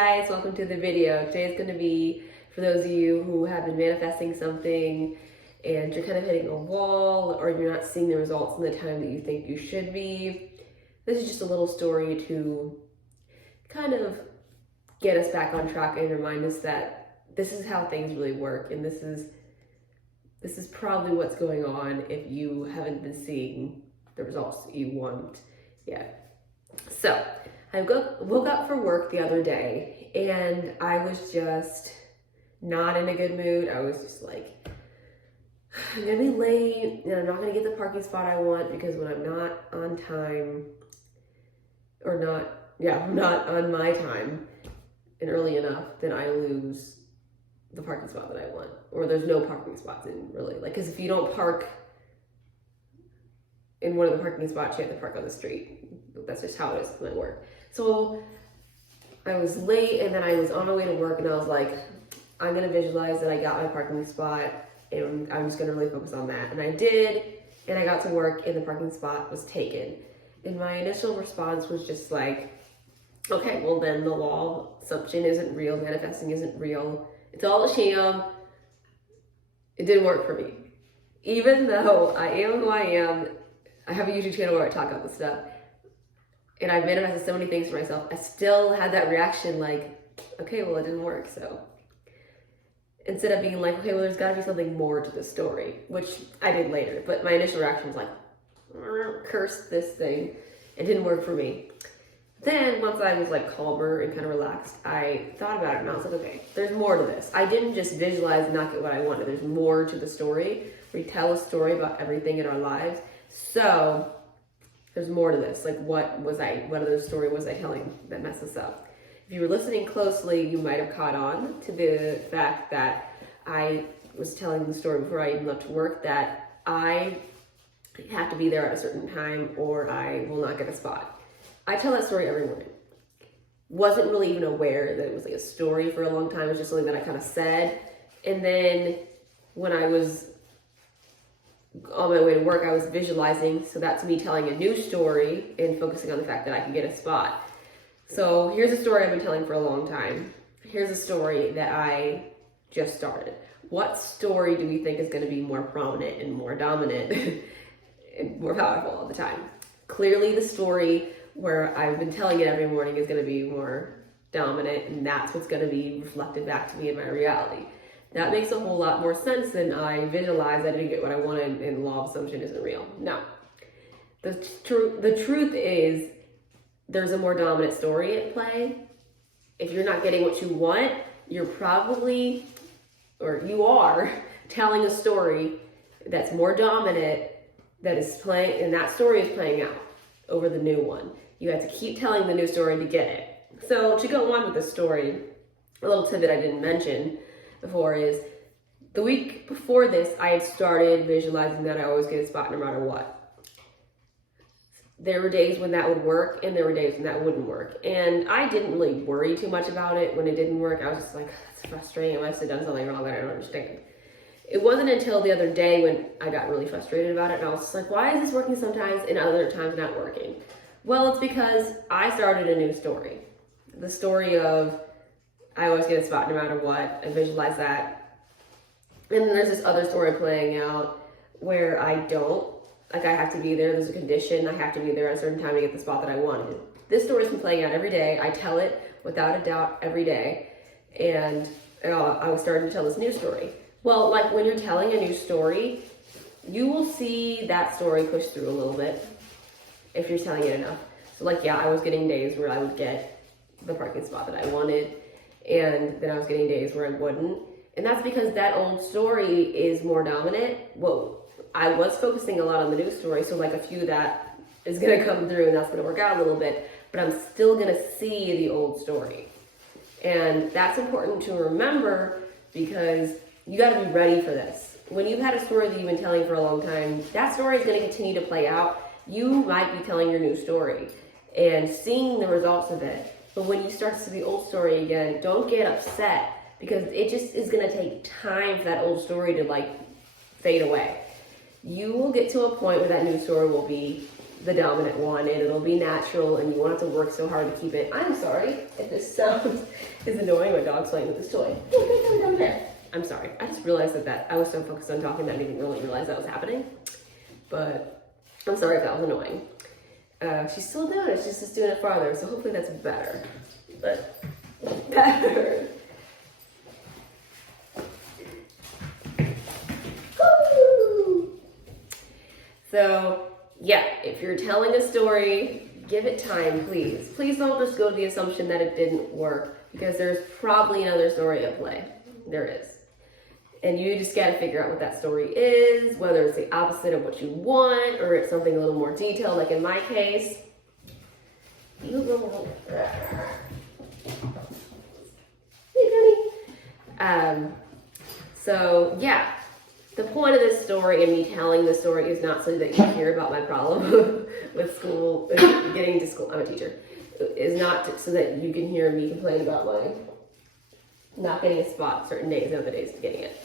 guys, welcome to the video. Today is going to be for those of you who have been manifesting something and you're kind of hitting a wall or you're not seeing the results in the time that you think you should be. This is just a little story to kind of get us back on track and remind us that this is how things really work, and this is probably what's going on if you haven't been seeing the results that you want yet. So I woke up for work the other day and I was just not in a good mood. I was just like, I'm gonna be late and I'm not gonna get the parking spot I want, because when I'm not on time I'm not on my time and early enough, then I lose the parking spot that I want, or there's no parking spots in really, like, because if you don't park in one of the parking spots, you have to park on the street. That's just how it is when I work. So I was late and then I was on my way to work and I was like, I'm gonna visualize that I got my parking spot and I'm just gonna really focus on that. And I did, and I got to work and the parking spot was taken. And my initial response was just like, okay, well then the law of assumption isn't real, manifesting isn't real, it's all a sham. It didn't work for me. Even though I am who I am, I have a YouTube channel where I talk about this stuff, and I've manifested so many things for myself, I still had that reaction like, okay, well it didn't work. So instead of being like, okay, well there's gotta be something more to the story, which I did later, but my initial reaction was like, curse this thing. It didn't work for me. Then once I was like calmer and kind of relaxed, I thought about it and I was like, okay, there's more to this. I didn't just visualize and not get what I wanted. There's more to the story. We tell a story about everything in our lives. So there's more to this. Like, what other story was I telling that messed us up? If you were listening closely, you might have caught on to the fact that I was telling the story before I even left to work that I have to be there at a certain time or I will not get a spot. I tell that story every morning. Wasn't really even aware that it was like a story for a long time. It was just something that I kind of said. And then when I was on my way to work, I was visualizing. So that's me telling a new story and focusing on the fact that I can get a spot. So here's a story I've been telling for a long time. Here's a story that I just started. What story do we think is going to be more prominent and more dominant and more powerful all the time? Clearly the story where I've been telling it every morning is going to be more dominant, and that's what's going to be reflected back to me in my reality. That makes a whole lot more sense than I visualized I didn't get what I wanted and the law of assumption isn't real. No. The truth is there's a more dominant story at play. If you're not getting what you want, you're probably, or you are, telling a story that's more dominant that is playing, and that story is playing out over the new one. You have to keep telling the new story to get it. So to go on with the story, a little tidbit I didn't mention before is the week before this, I had started visualizing that I always get a spot no matter what. There were days when that would work and there were days when that wouldn't work. And I didn't really worry too much about it when it didn't work. I was just like, that's frustrating. I must have done something wrong that I don't understand. It wasn't until the other day when I got really frustrated about it and I was just like, why is this working sometimes and other times not working? Well, it's because I started a new story. The story of I always get a spot no matter what. I visualize that. And then there's this other story playing out where I don't. Like, I have to be there. There's a condition. I have to be there at a certain time to get the spot that I wanted. This story's been playing out every day. I tell it without a doubt every day. And I was starting to tell this new story. Well, like when you're telling a new story, you will see that story push through a little bit if you're telling it enough. So like, yeah, I was getting days where I would get the parking spot that I wanted, and then I was getting days where I wouldn't. And that's because that old story is more dominant. Well, I was focusing a lot on the new story, so like a few that is gonna come through and that's gonna work out a little bit, but I'm still gonna see the old story. And that's important to remember because you gotta be ready for this. When you've had a story that you've been telling for a long time, that story is gonna continue to play out. You might be telling your new story and seeing the results of it. But when you start to see the old story again, don't get upset, because it just is gonna take time for that old story to like fade away. You will get to a point where that new story will be the dominant one, and it'll be natural, and you won't have to work so hard to keep it. I'm sorry if this sound is annoying. My dog's playing with this toy. Oh, down there. I'm sorry. I just realized that I was so focused on talking that I didn't really realize that was happening. But I'm sorry if that was annoying. She's still doing it. She's just doing it farther, so hopefully that's better. But better. So, yeah, if you're telling a story, give it time, please. Please don't just go to the assumption that it didn't work, because there's probably another story at play. There is. And you just gotta figure out what that story is, whether it's the opposite of what you want, or it's something a little more detailed, like in my case. So, yeah. The point of this story and me telling this story is not so that you hear about my problem with school, getting to school, I'm a teacher, is not so that you can hear me complain about my not getting a spot certain days and other days to getting it.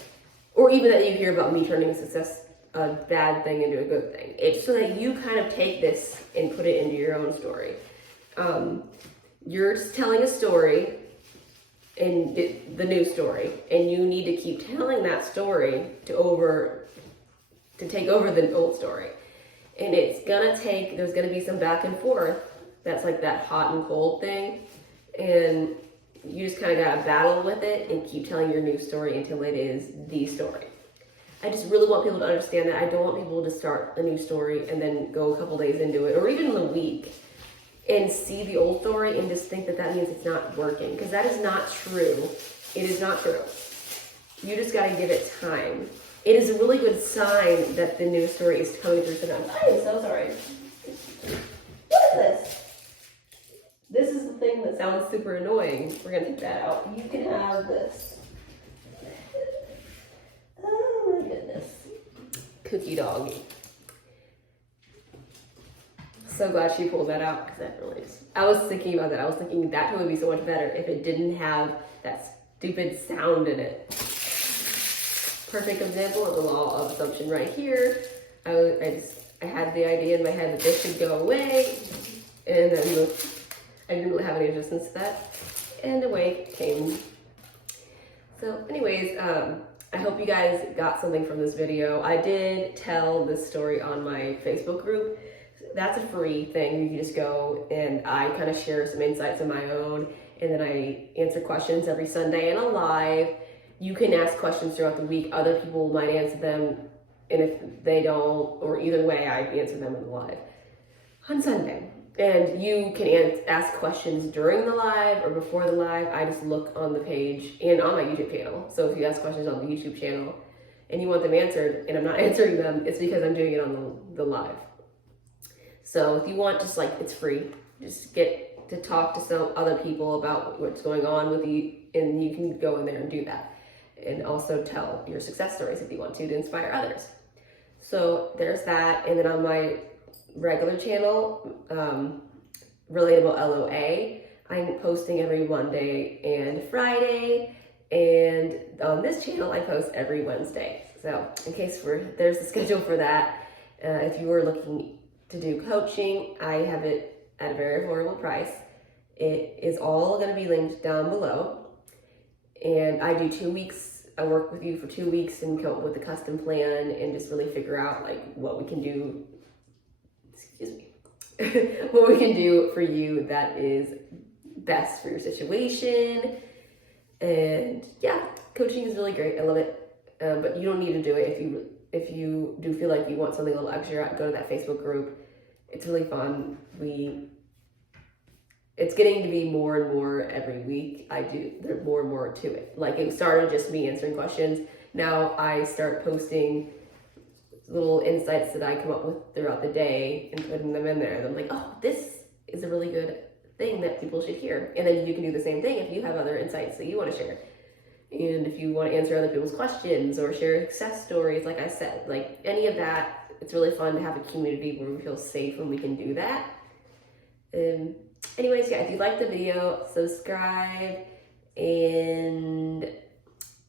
Or even that you hear about me turning a bad thing into a good thing. It's so that you kind of take this and put it into your own story. You're just telling a story, and the new story, and you need to keep telling that story to take over the old story. And there's gonna be some back and forth. That's like that hot and cold thing. And you just kind of gotta battle with it and keep telling your new story until it is the story. I just really want people to understand that I don't want people to start a new story and then go a couple days into it, or even a week, and see the old story and just think that means it's not working, because that is not true. It is not true. You just got to give it time. It is a really good sign that the new story is coming through for them. I am so sorry. What is this? This is the thing that sounds super annoying. We're going to take that out. You can have this. Oh my goodness. Cookie doggy. So glad she pulled that out, because that really is. I was thinking about that. I was thinking that would be so much better if it didn't have that stupid sound in it. Perfect example of the law of assumption right here. I had the idea in my head that this should go away, and then I didn't really have any resistance to that, and away it came. So anyways, I hope you guys got something from this video. I did tell this story on my Facebook group. That's a free thing. You can just go, and I kind of share some insights of my own, and then I answer questions every Sunday in a live. You can ask questions throughout the week. Other people might answer them, and if they don't, or either way, I answer them in the live on Sunday. And you can ask questions during the live or before the live. I just look on the page and on my YouTube channel. So if you ask questions on the YouTube channel and you want them answered and I'm not answering them, it's because I'm doing it on the live. So if you want, just like, it's free. Just get to talk to some other people about what's going on with you, and you can go in there and do that. And also tell your success stories if you want to inspire others. So there's that. And then on my regular channel, RelatableLOA, I'm posting every Monday and Friday. And on this channel, I post every Wednesday. So in case there's a schedule for that. If you were looking to do coaching, I have it at a very affordable price. It is all going to be linked down below. And I do 2 weeks. I work with you for 2 weeks and come up with a custom plan and just really figure out like what we can do. Excuse me. What we can do for you that is best for your situation. And yeah, coaching is really great. I love it. But you don't need to do it if you do feel like you want something a little extra. Go to that Facebook group. It's really fun. It's getting to be more and more every week. There's more and more to it. Like, it started just me answering questions. Now I start posting little insights that I come up with throughout the day and putting them in there. And I'm like, oh, this is a really good thing that people should hear. And then you can do the same thing if you have other insights that you want to share. And if you want to answer other people's questions or share success stories, like I said, like any of that, it's really fun to have a community where we feel safe when we can do that. Anyways, yeah, if you liked the video, subscribe, and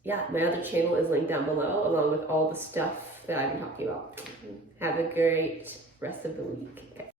yeah, my other channel is linked down below along with all the stuff that I've been talking about. Have a great rest of the week. Okay.